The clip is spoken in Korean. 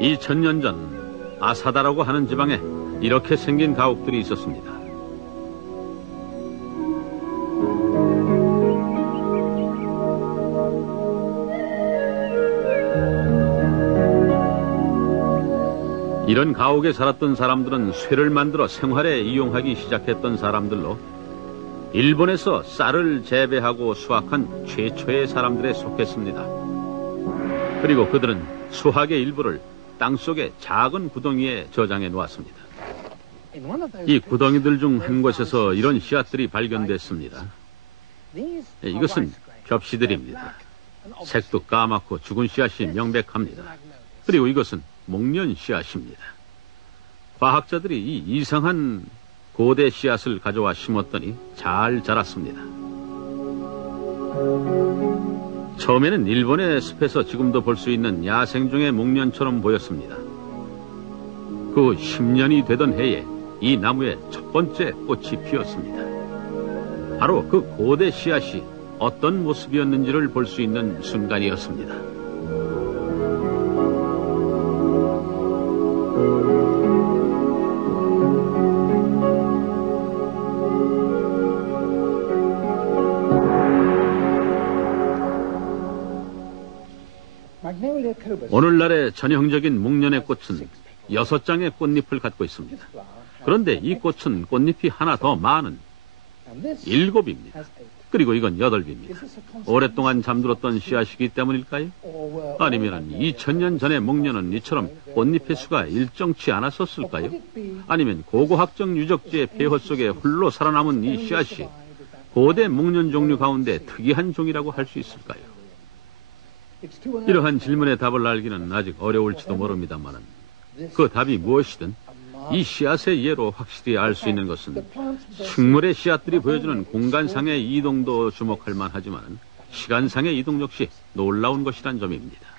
2000년 전 아사다라고 하는 지방에 이렇게 생긴 가옥들이 있었습니다. 이런 가옥에 살았던 사람들은 쇠를 만들어 생활에 이용하기 시작했던 사람들로 일본에서 쌀을 재배하고 수확한 최초의 사람들에 속했습니다. 그리고 그들은 수확의 일부를 땅속의 작은 구덩이에 저장해 놓았습니다. 이 구덩이들 중 한 곳에서 이런 씨앗들이 발견됐습니다. 예, 이것은 겹씨들입니다. 색도 까맣고 죽은 씨앗이 명백합니다. 그리고 이것은 목련 씨앗입니다. 과학자들이 이 이상한 고대 씨앗을 가져와 심었더니 잘 자랐습니다. 처음에는 일본의 숲에서 지금도 볼 수 있는 야생종의 목련처럼 보였습니다. 그 10년이 되던 해에 이 나무에 첫 번째 꽃이 피었습니다. 바로 그 고대 씨앗이 어떤 모습이었는지를 볼 수 있는 순간이었습니다. 오늘날의 전형적인 목련의 꽃은 여섯 장의 꽃잎을 갖고 있습니다. 그런데 이 꽃은 꽃잎이 하나 더 많은 일곱입니다. 그리고 이건 여덟입니다. 오랫동안 잠들었던 씨앗이기 때문일까요? 아니면 2000년 전의 목련은 이처럼 꽃잎의 수가 일정치 않았었을까요? 아니면 고고학적 유적지의 폐허 속에 홀로 살아남은 이 씨앗이 고대 목련 종류 가운데 특이한 종이라고 할 수 있을까요? 이러한 질문의 답을 알기는 아직 어려울지도 모릅니다만 그 답이 무엇이든 이 씨앗의 예로 확실히 알 수 있는 것은 식물의 씨앗들이 보여주는 공간상의 이동도 주목할 만하지만 시간상의 이동 역시 놀라운 것이란 점입니다.